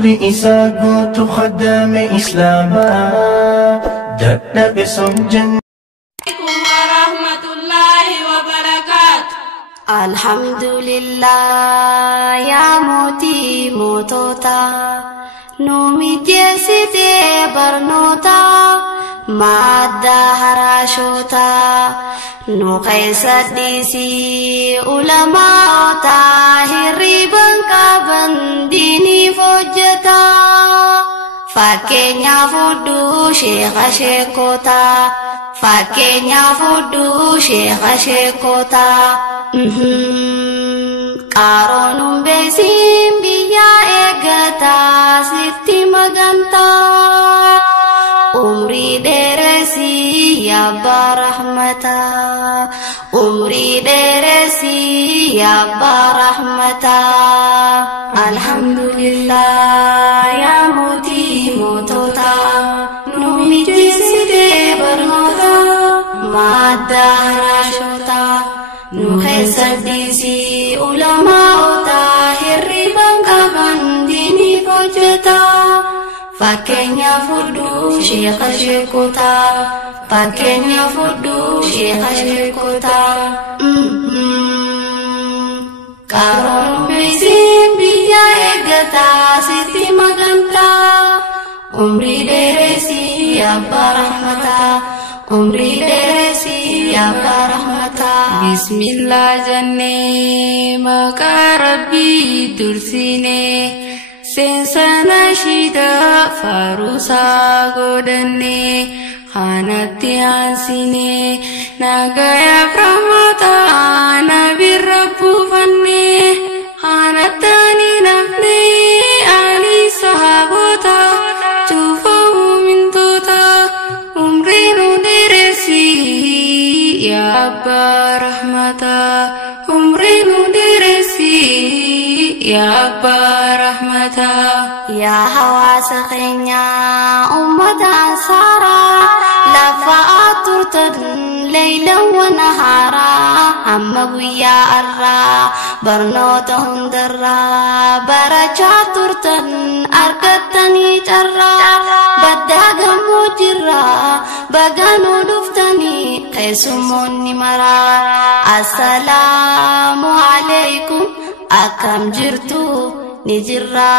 umri isa guutu khadame islama dadhabe somjan Alhamdulillah ya muti motota numi tiesite barnota madda harashota nu kaisa disi ulamaota hirriban kaban dini fojjata fakkeenya fudhu sheekha sheekota fakkeenya fudhu sheekha sheekota Qaroon beesim biyya eeggata sitti maganta umri dheeresi yabba rahmata umri dheeresi yabba rahmata Alhamdulillah ya muti motota numi jiside barnota madda harashota nu kaisa disi ulamaota hirriban kaban dini fojjata fakkeenya fudhu sheekha sheekota fakkeenya fudhu sheekha sheekota Qaroon beesim biyya eeggata sitti maganta umri dheeresi yabba rahmata umri dheeresi yabba rahmata Bismillah janne maqaa rabbii dursine seensa nashiida faarusaa godhanne kanatti aansine nagayaaf rahmataa nabirra buufanne kanatti nafne alii sahaabota cufa muumintoota umrii nu dheeresi ya abba rahmata umrii nu dheeresi ya abba rahmata ya hawaasa keenya ummata ansaaraa lafa turtan leylan wa naharaa amma guyyaa arraa barnoota hundarraa barachaa turtan argattanii carraa baddaa gammoojjirraa baganuu dhuftanii keessummoonni maraa assalaamu alaykum akkam jirtu ni jirra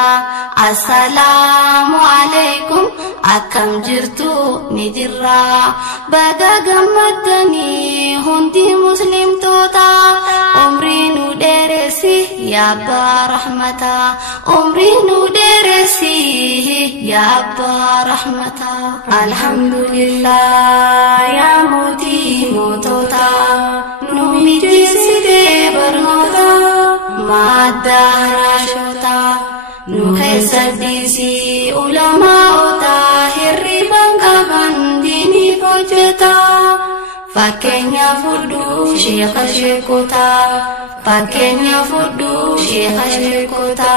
assalaamu alaykum akkam jirtu ni jirra baga gammaddanii hundi muslimtoota umrii nu dheeresi ya abba rahmata umrii nu dheeresi ya abba rahmata Alhamdulillah ya muti motota numi jiside barnota madda harashota nu kaisa disi ulamaota hirriban kaban dini fojjata fakkeenya fudhu sheekha sheekota fakkeenya fudhu sheekha sheekota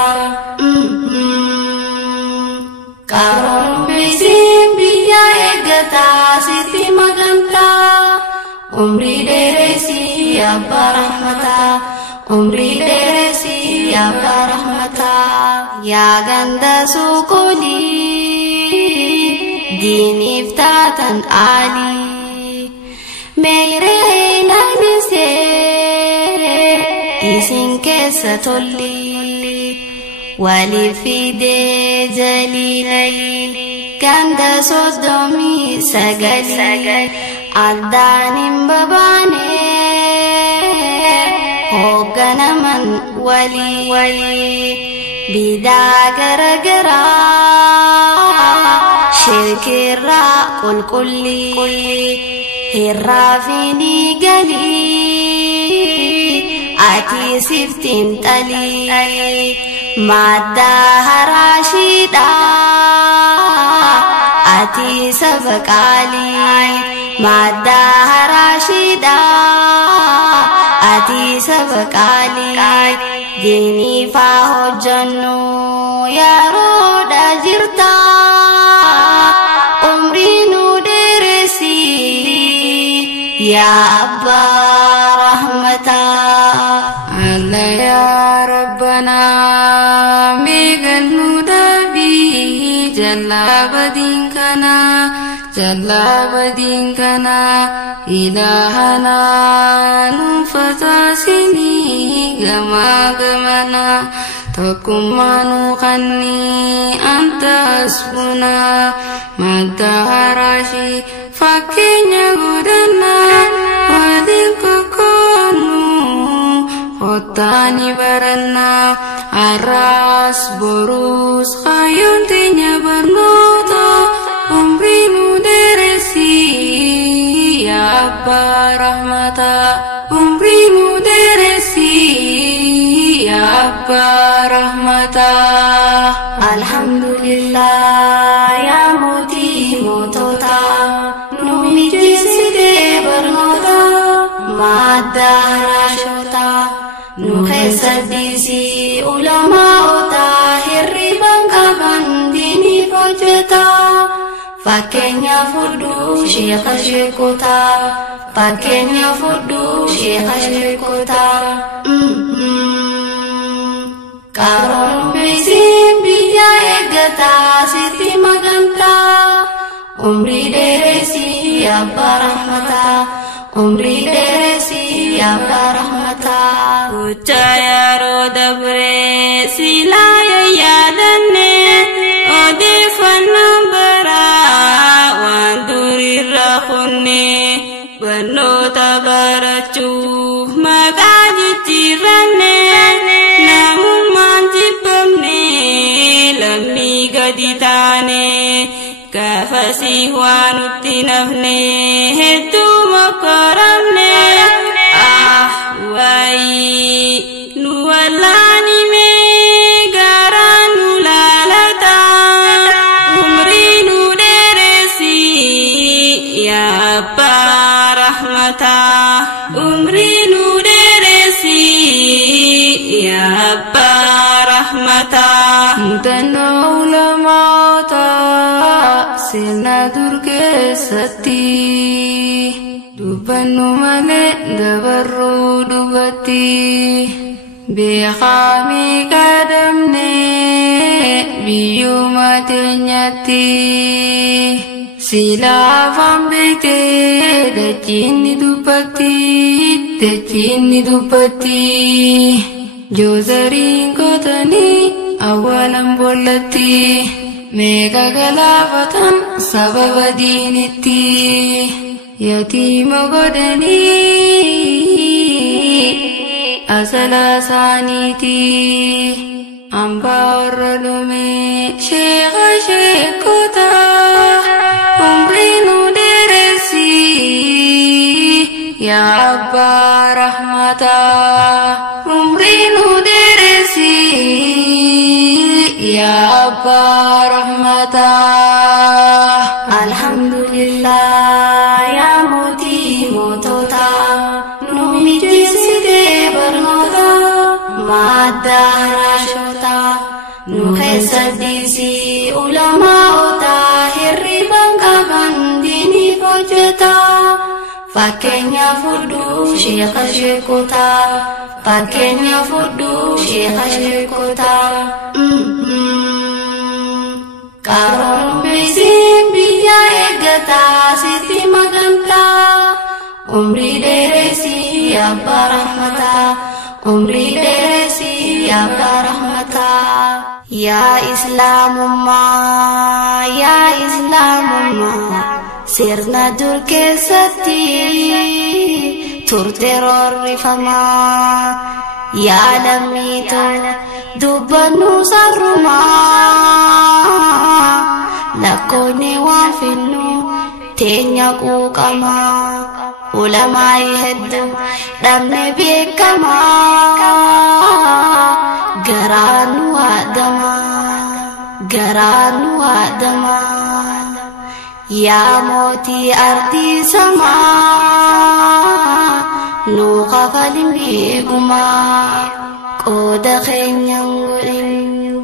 Qaroon beesim biyya eeggata sitti maganta umri dheeresi yabba rahmata umri dheeresi yabba rahmata yaa ganda suuqolii diiniif taatan aalii meeyree lalisee isin keessa tolli waliif fidee jaliilii ganda soddomii sagalii addaan hin babaane hoogganaman walii bidaa garagaraa shirkirraa qulqullii hirraafini galii ati siftiin xalii madda harashidha ati sabaqaalii madda harashidha ati sabaqaalii diinii faa hojjannu yeroodha jirta umrii nu dheeresi ya abba rahmata Allah ya rabbana meeqan nu dhabi jalla badin kana ilahana nufatasini gama gamana takumanu kanni antasbuna madarashi fakenya gudana wadil kokonu kotani barana aras borus khayuntinya bernoto umrinu deresi ya Abba rahmata umrinu deresi ya Abba rahmata. Alhamdulillah ya muti mutota numijiside bernota madahra shota nukesadisi ulama ota hirriban kabandini fojeta fakenya fudu syekh syekota fakenya fudu syekh syekota karon besim biya egata siti maganta umri deresi ya barahmata umri deresi ya barahmata ucaya roda bre silaya yadanne odifana bara wanduri rakhunne bano tabarachu magaji tirane namun manjibamne lammi gaditane kafasi wanuti nafne hetu makaramne ahwai nuwalani me garanu lalata umri nu deresi ya Abba rahmata umri nu deresi ya Abba rahmata dano ulama sena durke sati dubanu male dabaru dubati bikhami kadamne biyu matenyati sila vambeke dachini dupati jozarin kotani awalam bolati mega galafatan sababa diniti yatima godani asala saniti amba orlume shekha shekota umrinu deresi ya Abba rahmata umrinu deresi ya Abba rahmata. Alhamdulillah ya muti mutota numijiside bernota madahra shota nukesadisi ulama ota hirriban kabandini fojeta fakenya fudu syekh syekota fakenya fudu syekh syekota karon besim biya egata siti maganta umri deresi ya barahmata umri deresi ya barahmata ya Islamumma sirna durke sati tur terrorifama ya lamitu dubanu saruma lakone wafinu tenya kukama ulama yehdu damne bekama garanu adama ya moti arti sama nuka kalimiguma koda kenyang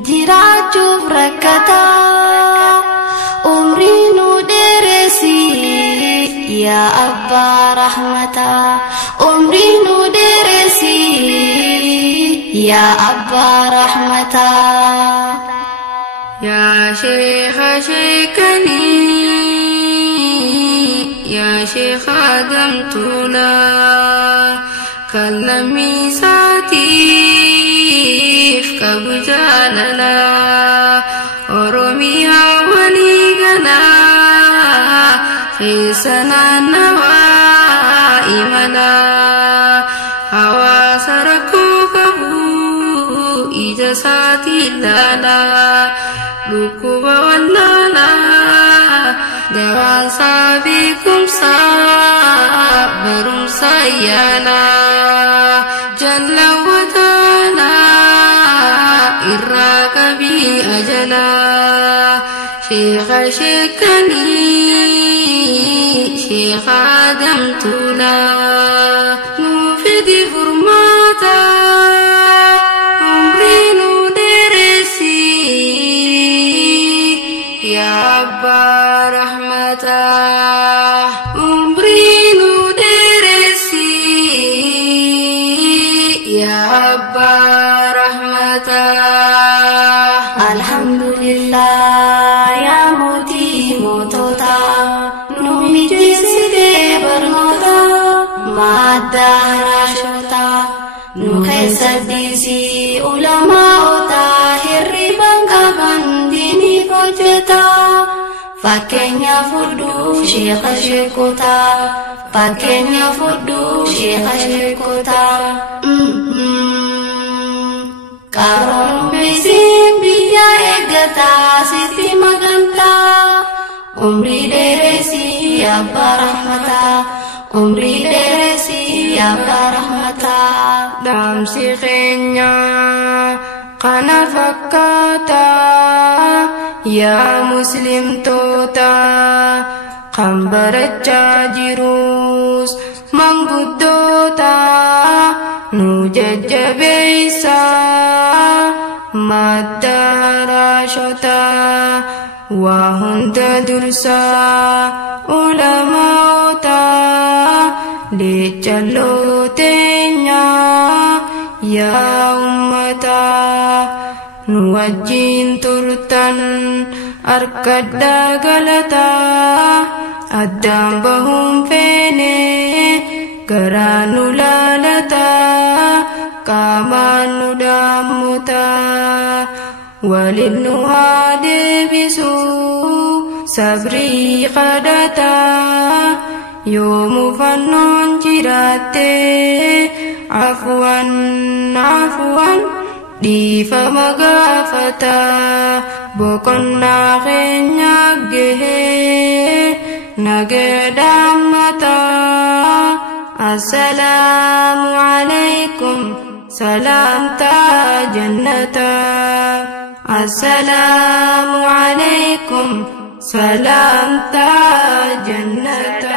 diraju brakata umrinu deresi ya Abba rahmata umrinu deresi ya Abba rahmata يا شيخ شيكني يا شيخ آدم تولا كلمي ساتيف كبجاللا أروميها وليغنا في سنة نوائمنا هوا سركوكه إجساتي لالا لكوبا واللالا دوان سابيكم صابرم سيالا جل وتعالى إراك بي أجلا شيخ شيكني شيخ آدم تولا نوفدي فرماتا عمرينو درسي يا أبا رحمتا عمرينو درسي يا أبا رحمتا الحمد لله يا موتي موتوتا نومي جيسي برنوتا ما الدهر شوتا نوكيس ديسي علماء هربان كابان ديني فوجتا fakenya fudu Syekh Syekota fakenya fudu Syekh Syekota karon besim biya egata siti maganta umri deresi ya barahmata umri deresi ya barahmata damsi khenya kana fakkata ya muslim tota kambaracha jirus manggudota nu jajjabeisa madara shota wa hunda dursa ulamauta lechalotenya ya ummata nu wajjin turtan arkadda galata addaan bahum fene garanu lalata qaman nu dammuta walin nu hadebisu sabri qadata yoomu fannoon jiraate afwan afwan dhiifama gaafata boqonnaa keenya gahee nageedhammata assalaamu alaykum salaamtaa jannata assalaamu alaykum salaamtaa jannata